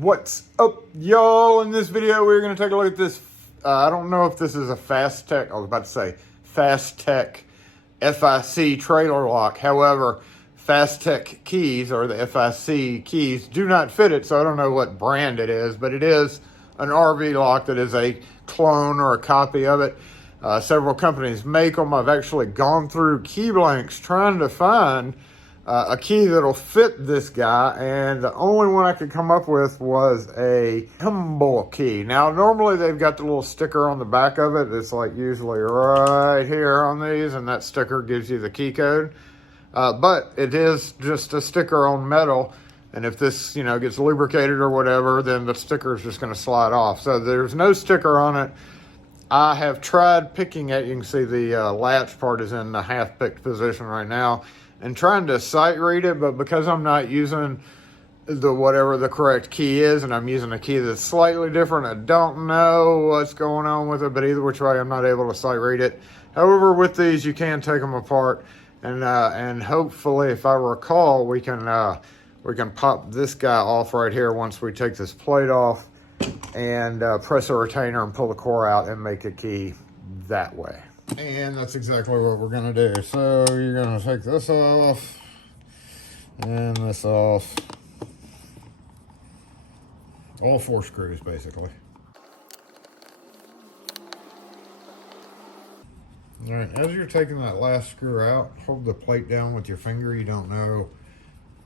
What's up, y'all? In this video, we're going to take a look at this. I don't know if this is a Fast Tech. I was about to say Fast Tech FIC trailer lock. However, Fast Tech keys, or the FIC keys, do not fit it, so I don't know what brand it is, but it is an RV lock that is a clone or a copy of it. Several companies make them. I've actually gone through key blanks trying to find a key that'll fit this guy, and the only one I could come up with was a Humble key. Now, normally they've got the little sticker on the back of it. It's like usually right here on these, and that sticker gives you the key code. But it is just a sticker on metal, and if this, gets lubricated or whatever, then the sticker is just going to slide off. So there's no sticker on it. I have tried picking it. You can see the latch part is in the half-picked position right now, and trying to sight read it, but because I'm not using whatever the correct key is, and I'm using a key that's slightly different, I don't know what's going on with it, but either which way, I'm not able to sight read it. However, with these, you can take them apart, and hopefully, if I recall, we can pop this guy off right here once we take this plate off, and press a retainer and pull the core out and make a key that way. And that's exactly what we're going to do. So you're going to take this off and this off. All 4 screws, basically. All right, as you're taking that last screw out, hold the plate down with your finger. You don't know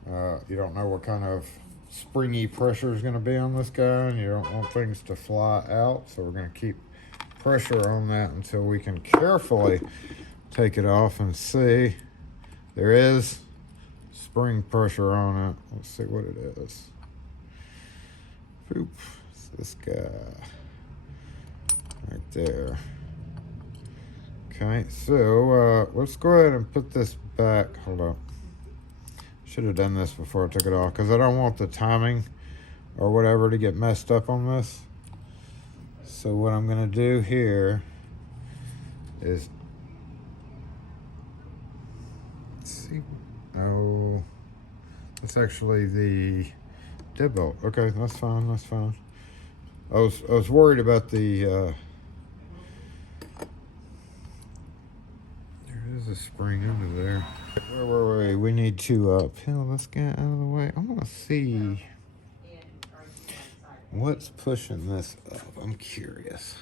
what kind of springy pressure is going to be on this guy, and you don't want things to fly out. So we're going to keep pressure on that until we can carefully take it off and see. There is spring pressure on it. Let's see what it is. Boop. It's this guy right there. Okay, so let's go ahead and put this back. Hold up. Should have done this before I took it off, because I don't want the timing or whatever to get messed up on this. So what I'm going to do here is, let's see, no, it's actually the dead bolt. Okay, that's fine, that's fine. I was worried about the, there is a spring under there. Where were we? We need to peel this guy out of the way. I want to see what's pushing this up. I'm curious.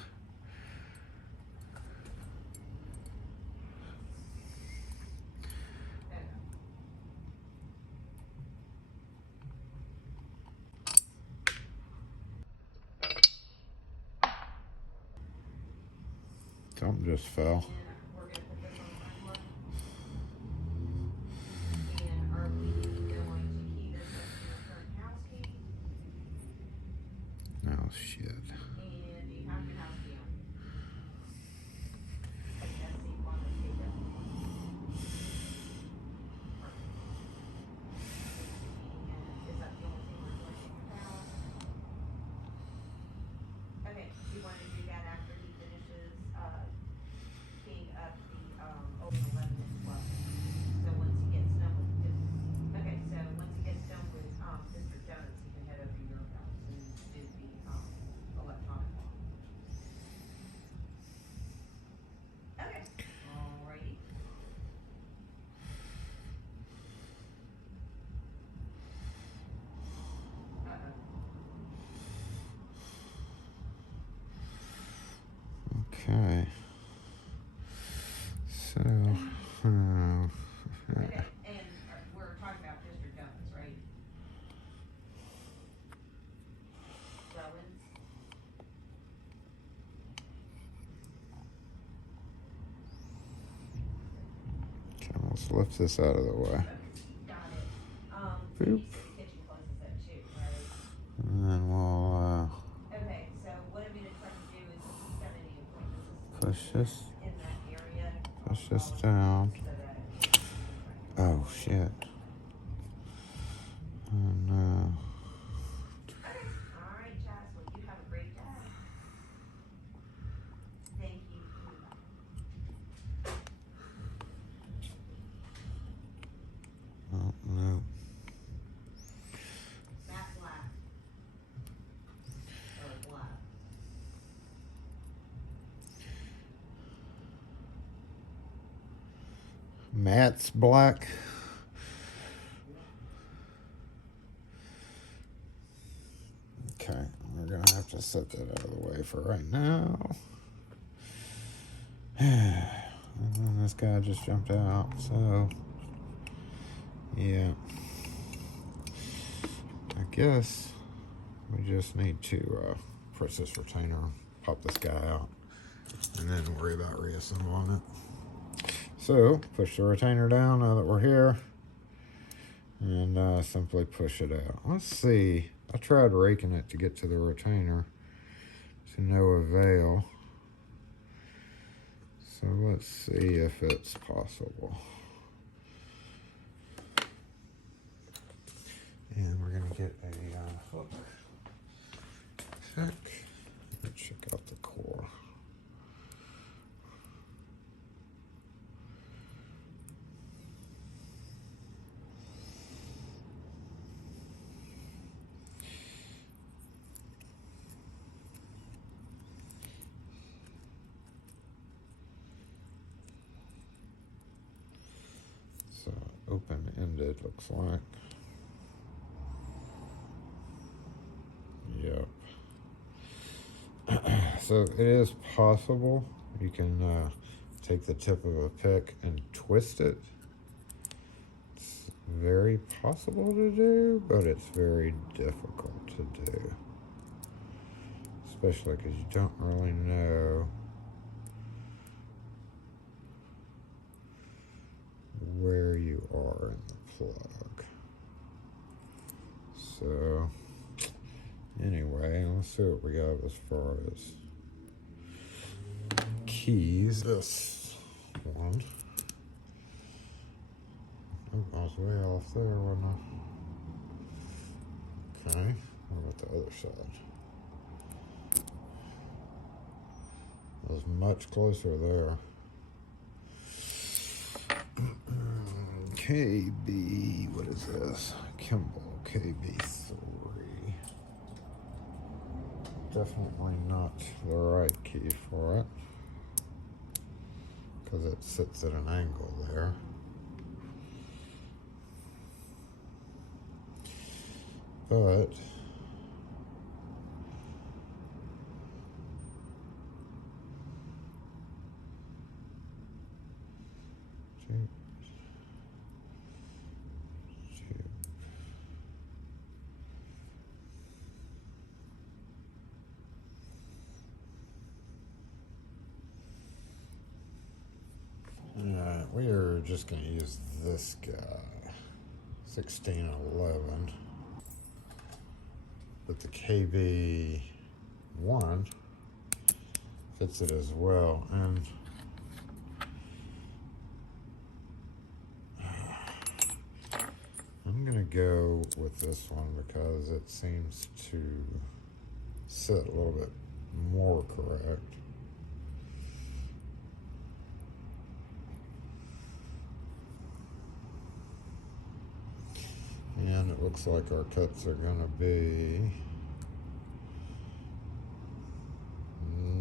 Something just fell. Oh, shit. Okay. So, okay. And we're talking about Mr. Jones, right? Rollins. Okay, let's lift this out of the way. Got it. Boop. Kitchen closes at 2, right? And then we'll Okay, so what I'm gonna try to do is set any appointments push this, in that area. push this down. So that Oh, shit. Oh, no. okay. All right, Chas. Well, you have a great day. Thank you. Oh, no. Matt Black. mattes black. Okay, we're gonna have to set that out of the way for right now. And then this guy just jumped out, so yeah. I guess we just need to press this retainer, pop this guy out, and then worry about reassembling it. So push the retainer down now that we're here, and simply push it out. Let's see. I tried raking it to get to the retainer, to no avail. So let's see if it's possible. And we're gonna get a hook. Check out the core. So open-ended looks like. Yep. So it is possible you can take the tip of a pick and twist it. It's very possible to do, but it's very difficult to do. Especially because you don't really know where you are in the plug. So anyway, let's see what we got as far as keys. This one. Oh, I was way off there, wasn't I? Okay, what about the other side? I was much closer there. KB, what is this? Kimball KB3. Definitely not the right key for it, because it sits at an angle there. But we are just going to use this guy, 1611, but the KB1 fits it as well, and I'm going to go with this one because it seems to sit a little bit more correct. And it looks like our cuts are going to be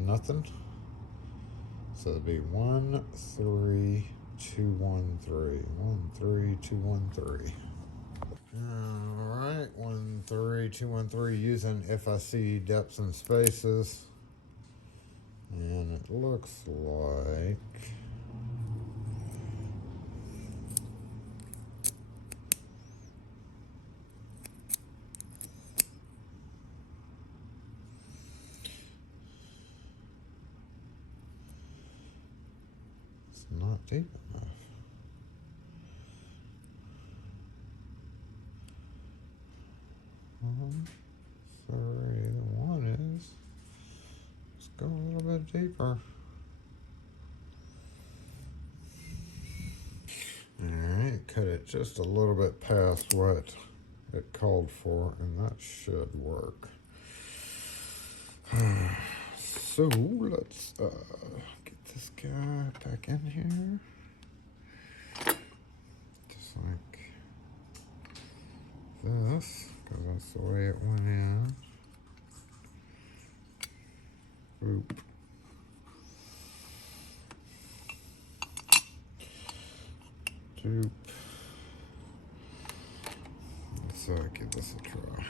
nothing. So it'll be 1, 3, 2, 1, 3. 1, 3, 2, 1, 3. All right, 1, 3, 2, 1, 3, using FIC depths and spaces. And it looks like it's not deep enough. Sorry, the one is. Let's go a little bit deeper. Alright, cut it just a little bit past what it called for, and that should work. So let's get this guy back in here. Just like this, because that's the way it went in. Oop. Doop. Let's give this a try.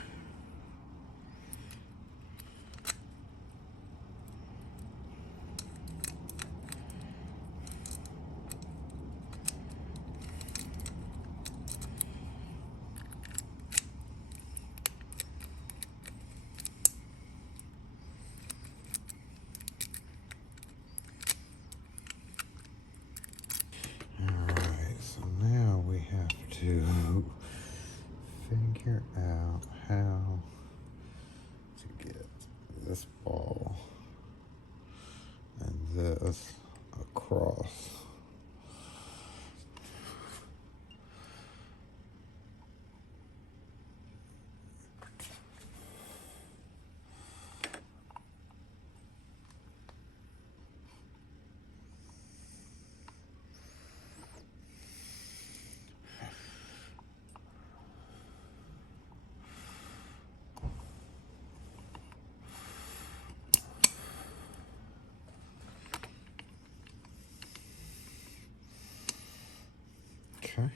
To figure out how to get this ball and this across. Okay,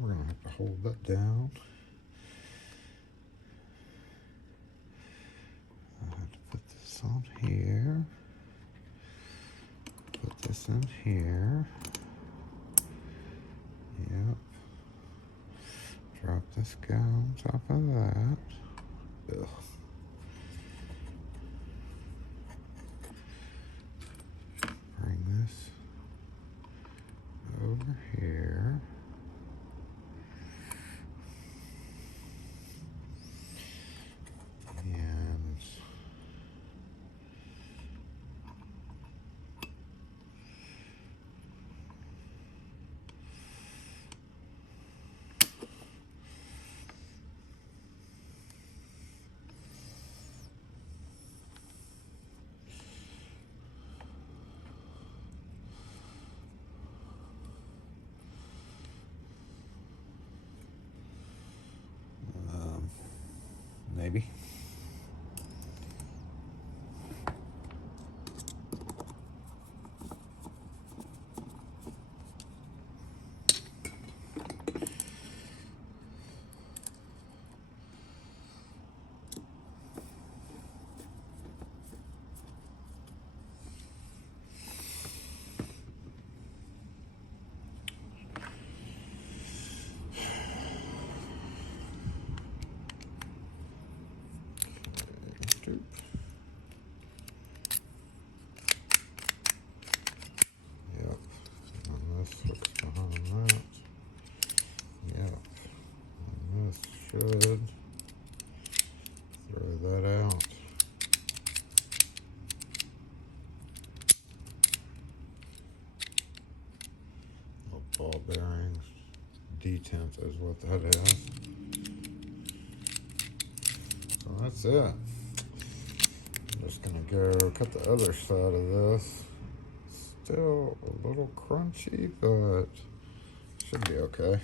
we're gonna have to hold that down. I have to put this on here. Put this in here. Yep. Drop this guy on top of that. Ugh. Bring this over here. And maybe. Yep. And this hooks behind that. Yep. And this should throw that out. Little ball bearings. Detent is what that is. So that's it. I'm just gonna go cut the other side of this. Still a little crunchy, but should be okay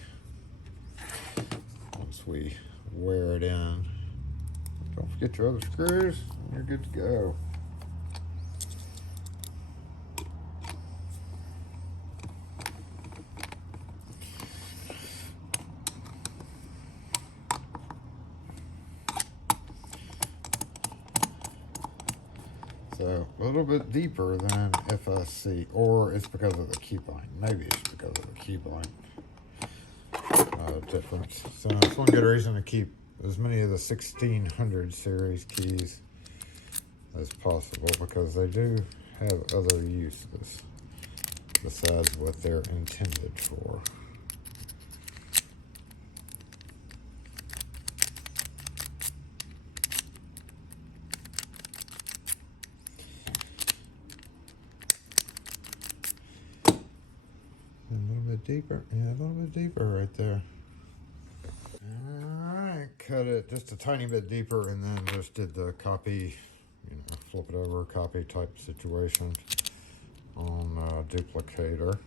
once we wear it in. Don't forget your other screws, and you're good to go. So a little bit deeper than FSC, or it's because of the keybind. Maybe it's because of the keybind difference. So it's one good reason to keep as many of the 1600 series keys as possible, because they do have other uses besides what they're intended for. A little bit deeper, yeah, a little bit deeper right there. Alright, cut it just a tiny bit deeper and then just did the copy, flip it over, copy type situation on duplicator.